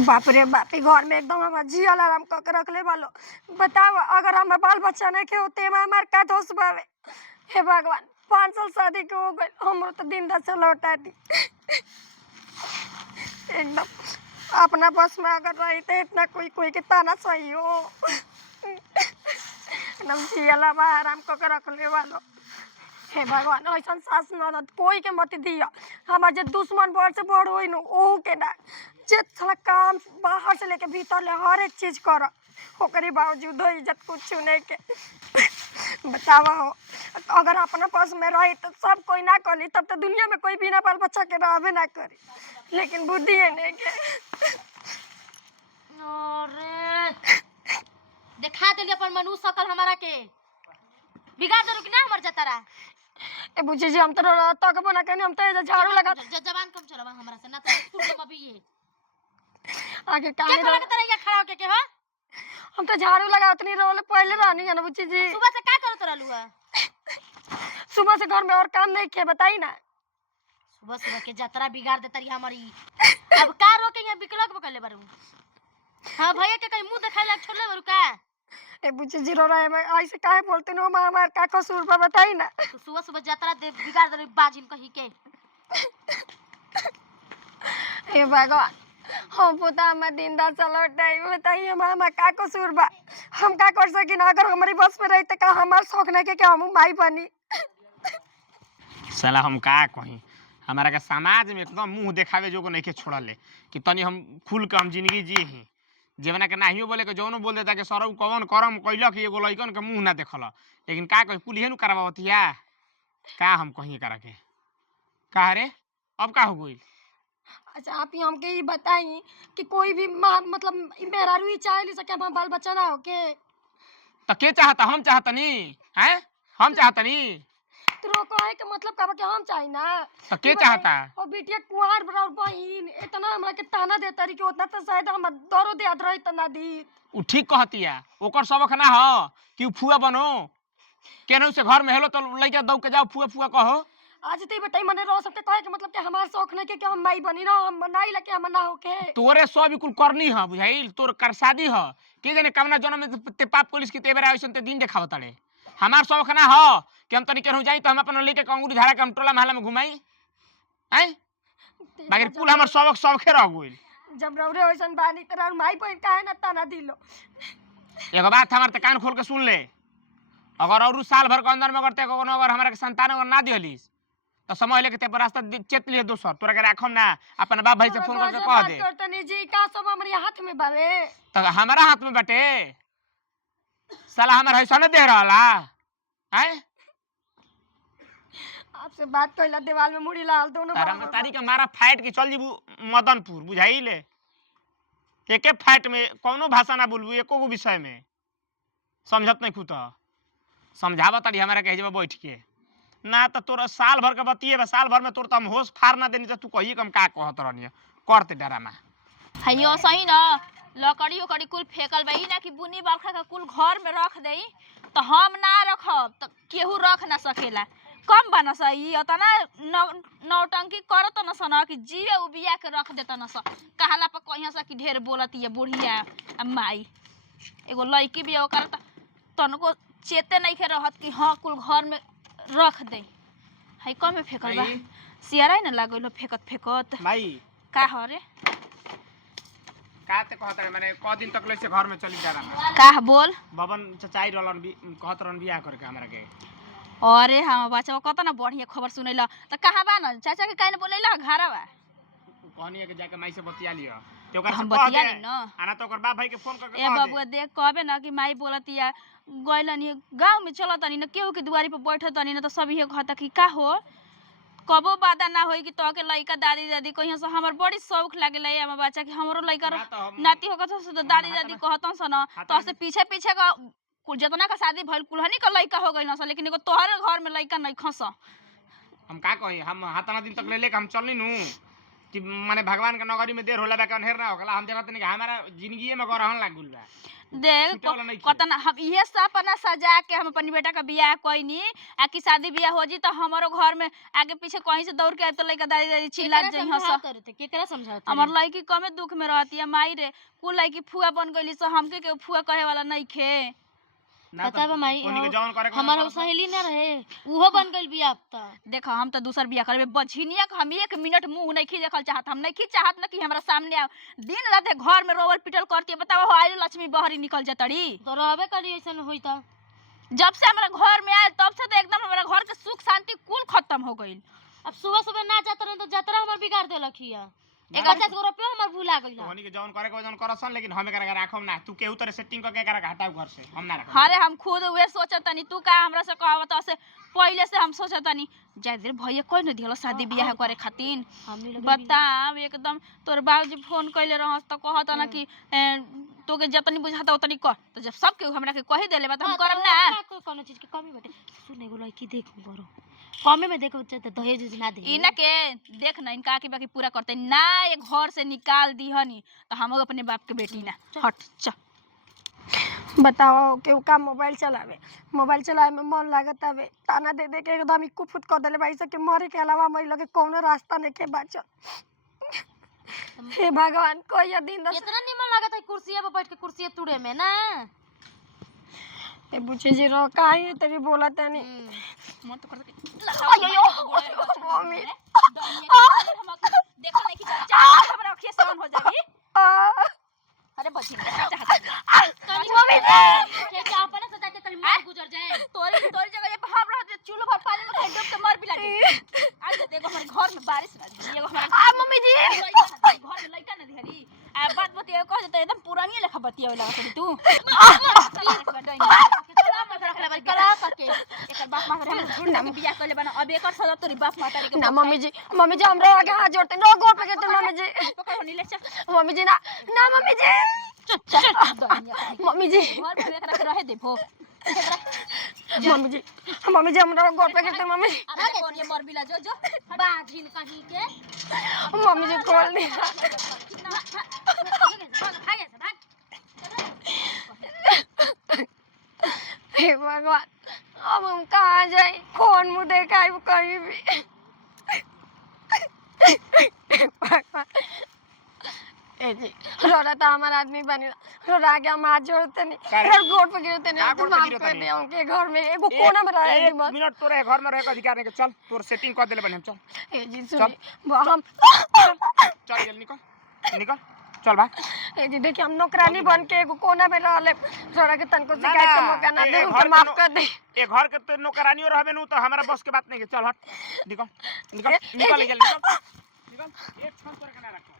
बाप रे बाप, ई घर में एकदम हमार जिया आराम क के रखले बालो। बताओ अगर हमार बाल बच्चा नहीं के होते में हमार का दोष बावे। हे भगवान, 5 साल शादी के हो गए, हमरो तो दिन दशा लौटा दी। एकदम अपना बस में अगर रही तो इतना कोई कोई के ताना सही हो। एकदम जिया आराम क के रखले बालो। हे भगवान, ऐसा सास ननद कोई के मत दिया। हमार जे दुश्मन बड़ से बड़ होई न ओहू के ना। जे साला काम बाहर से लेके भीतर ले हर एक चीज कर, ओकरे बावजूद इज्जत कुछ नहीं के। बतावा हो, अगर अपना पास में रही तो सब कोई ना करी, तब तो दुनिया में कोई बिना बाल बच्चा के रहबे ना करी। लेकिन बुद्धि है नहीं के। अरे देखा देली अपन मनुष्य सकल हमारा के बिगाड़ दरो कि ना हमर जतरा। ए बुझी जी, हम तो तक बना के हम तो झाड़ू लगा जबान कम चलावा हमरा से ना तो स्कूल में अभी ये आगे क्या काहे करे के तरह ये खड़ा होके के हो। हम तो झाड़ू लगावत नहीं रोले पहले रानी है ना बुझी जी। सुबह से का करत रहलू है? सुबह से घर में और काम नहीं किया, बताई ना। सुबह सुबह के जतरा बिगाड़ देता रही हमारी। अब का रोके ये बिकलक बकले बारू। हां भैया के कहीं मुंह दिखाई लाग छोड़ले बारू का? ए बुझी जी रो रहा है, ऐसे काहे बोलते हो? हमार का कसूर बा, बताई ना। तो सुबह सुबह जतरा दे बिगाड़ दे बाजिन कहीं के। हे भगवान, हम पुता हमार दिन दशा लौटाई, बताइए हमार का कसूर बा। हम का कर सकी ना? अगर हमारी बस में रही तो का हमार शौक नहीं के हम माई बनी। साला हम का कहीं, हमारा के समाज में एकदम मुंह देखावे जो को नहीं के छोड़ले कि तनी हम खुल के हम जिंदगी जी ही। जेवना के नाहियो बोले के जौनो बोल देता के सरौ कौन करम कइलक एगो लइकन के मुंह ना देखल। लेकिन का कही पुलिहे नु करवावतिया का हम कहीं करा के का रे अब का हो गई। अच्छा आप ही हमके ये बताई कि कोई भी मतलब मेरा रुई चाहे ली सके हमार बाल बच्चा ना होके। तो के चाहता? हम चाहतनी हैं, हम चाहतनी। तो रोको है के मतलब का कि हम चाही ना। तो के चाहता? और बिटिया कुंवार बड़ा बहिन इतना हमरा के ताना देता रही कि उतना तो शायद हम दरो दे याद रही त ना दी। उ ठीक कहतिया, ओकर सबक ना हो कि उ फुआ बनो। केनहू से घर में हेलो तो लइका दौड़ के जाओ फुआ फुआ कहो। आज ते बताई मने रो सबके कहे के मतलब कि हमार शौक नहीं के हम माई बनी ना, हम नहीं लके हम ना होके। तोरे सब कुल करनी है बुझाइल, तोर कर शादी है के जाने कवना जन्म में ते पाप पुलिस की तेबरा ऐसन ते दिन देखाव तड़े। हमार सबक ना हो कि हम तनी केनहू जाई तो हम अपन लेके कंगूरी झाड़ा के हम टोला महला में घुमाई हैं। बाकी कुल हमार सबक सबके रह गइल। जब रौरे ओइसन बानी त रौर माई बहन काहे ना ताना दिलो। एगो बात हमार ते कान खोल के सुन ले, अगर और साल भर के अंदर में अगर ते कोनो अगर हमरा के संतान अगर ना दिहलिस तो समझ ले के ते रास्ता चेत लिए दोसर तोरा के राखम ना। अपन बाप भाई से फोन करके कह दे करतनी जी का सब हमरे हाथ में बावे। तो हमारा हाथ में बटे साला हमार हैसा न दे रहला हैं। आपसे बात कइला दीवार में मुड़ी लाल दोनों तारी के मारा फाइट के चल जीबू मदनपुर बुझाइले। एके फाइट में कोनो भाषा ना बोलबू एको गो विषय में समझत नहीं खुद समझावत तारी हमारा कह जेबा बैठ के ना। तो तोरा साल भर के बतिए बा, साल भर में तोर तो हम होश फार ना देनी तो तू कही कम का कहत रहनी करते डरामा। हइयो सही ना लकड़ी उकड़ी कुल फेकल बई ना कि बुनी बरखा का कुल घर में रख देई तो हम ना रखब तो केहू रख ना सकेला। कम बना सा ई अतना नौटंकी करत न सन कि जीवे उबिया के रख देत न स कहला पर कहिया सा कि ढेर बोलत ये बुढ़िया माई। एगो लड़की भी ओकर तनको चेते नहीं के रहत कि हां कुल घर में रख दे। हई कम में फेकल बा सियाराई न लागल फेकत फेकत भाई का हरे का ते कहत रे माने क दिन तक ले से घर में चली जा रहा का बोल बबन चचाई रहलन कहत रहन बियाह करके हमरा के। अरे हां बच्चा कत ना बढ़िया खबर सुनैला त कहां बा न चाचा के काहे न बोलैला घरवा कहनी के जाके माई से बतिया लियो ते ओकर हम से कह बतिया दे ली न। आना तो ओकर बाप भाई के फोन करके ए बाबूआ देख कहबे ना कि माई बोलतिया गइलनी गांव में चलतनी न केहू के दुआरी पर बैठतनी न त सब इहे कहता कि का हो कबो बादा ना होई कि तो के लइका दादी दादी कहिया से हमर बड़ी शौक लागेला ये हम बच्चा कि हमरो लइका नाती होकत से तो दादी दादी कहतन सन तो से पीछे पीछे का कुल जतना का शादी भइल कुलहनी का लइका हो गइल न लेकिन एगो तोहरे घर में लइका नहीं खस। हम का कही हम हाथना दिन तक ले लेके हम चलनी नु कि माने भगवान के नगरी में देर होला बा के अनहेर ना होगला हम देखत नहीं कि हमारा जिंदगी में गरहन लाग गुल बा देख छूटे वाला नहीं खे। कतना हम इहे सपना सजा के हम अपन बेटा का बियाह कइनी आ कि शादी बियाह हो जी तो हमारो घर में आगे पीछे कहीं से दौड़ के आए तो लइका दादी दादी चिल्ला केकरा जइहो समझावत सब रहे थे केकरा समझावत हमर लड़की कमे दुख में रहती है माई रे कुल लड़की फुआ बन गईली से हमके के फुआ कहे वाला नहीं खे ना पता बा माई ओनी के जवन करे हमार सहेली ना रहे उहो बन गइल बिया अब त देखो हम तो दूसर बियाह करबे बझिनिया के हम 1 मिनट मुंह नहीं खी देखल चाहत हम नहीं खी चाहत ना कि हमरा सामने आओ दिन रात घर में रोवल पिटल करती है बताओ हो आयु लक्ष्मी बहरी निकल जतड़ी तो रहबे करी ऐसन होई त जब से हमरा घर में आए तब से तो एकदम हमरा घर के सुख शांति कुल खत्म हो गइल अब सुबह सुबह ना जात रहे तो जतरा हमर बिगाड़ देलक हिया ना। 50 गो रुपया हमर भुला गइल ओनी के जवन करे के जवन करसन लेकिन हमें करे के राखम ना तू केहू तरह सेटिंग करके करे हटाऊ घर से हम ना रखम अरे हम खुद वे सोचतनी तू का हमरा से कहवत से पहले से हम सोचतनी जाय देर भैया कोई न दिहलो शादी बियाह करे खातिर हमनी लोग बताओ एकदम तोर बाबूजी फोन कइले रहस त कहत ना कि तोके जतनी बुझाता उतनी कर तो जब सब के हमरा के कहि देले बा त हम करब ना कोनो चीज के कमी बाटे सुन एगो लड़की देखू बरो कमे में देखो त दहेज उज ना दे इना के देख ना इनका की बाकी पूरा करते ना ये घर से निकाल दीहनी तो हम अपने बाप के बेटी ना हट चल बताओ केहू का मोबाइल चलावे में मन लागत हवे ताना दे दे के एकदम इक्कू फुट कर देले भाई के मरे के अलावा मरी लगे कौनो रास्ता नहीं के बाचल। हे भगवान कोई दिन दस इतना निमन लागत है कुर्सिया पे बैठ के कुर्सिया तुड़े में ना ए बुचे जी रो काहे तेरी बोला तनी मन तो करते अयो मम्मी देखो नहीं कि चाचा हमरा अखिए से ऑन हो जाबी अरे बचिन मम्मी के क्या अपने सजा के तनी मर गुजर जाए तोरी जगह पे हम रहते चूल्हा भर पानी में डूब के मर भी लागी आज देखो हमारे घर में बारिश ना दी एगो हमारा मम्मी जी घर में लइका ना दिहरी आ बात बतिया कह देते एकदम पुरानी लेखा बतिया लगा तू कला करके एकर बाप माता रे झूठ ना बियाह करले बना अब एकर सजा तोरी बाप माता रे के ना मम्मी जी हमरा आगे हाथ जोड़ते नो गोड़ पे गिरते मम्मी जी पकड़ नी ले चल मम्मी जी ना मम्मी जी मम्मी जी घर में एकरा के रहे देबो मम्मी जी हमरा गोड़ पे गिरते मम्मी अरे कौन ये मर बिला जो बाजिन कहीं के मम्मी जी खोल दी हे भगवान अब हम कहाँ जाए कौन मुँह देखाई कहीं भी भगवान ए जी रोरा तो हमारा आदमी बनी रोरा आगे हम हाथ जोड़ते नहीं घर गोड़ पे गिरते नहीं तो माफ कर दे उनके घर में एगो कोना में रहे एक मिनट तोरे घर में रहे के अधिकार नहीं के चल तोर सेटिंग कर देले बने हम चल ए जी सुनी हम चल जल्दी निकल चल भाग ए जी देखिए हम नौकरानी बन के एगो कोना में रहले रोरा के तनको शिकायत के मौका ना दे उनको माफ कर दे ए घर के तो नौकरानियो रहबे नु तो हमारा बस के बात नहीं के चल हट निकल जल्दी निकल एक क्षण तोरे के ना रखो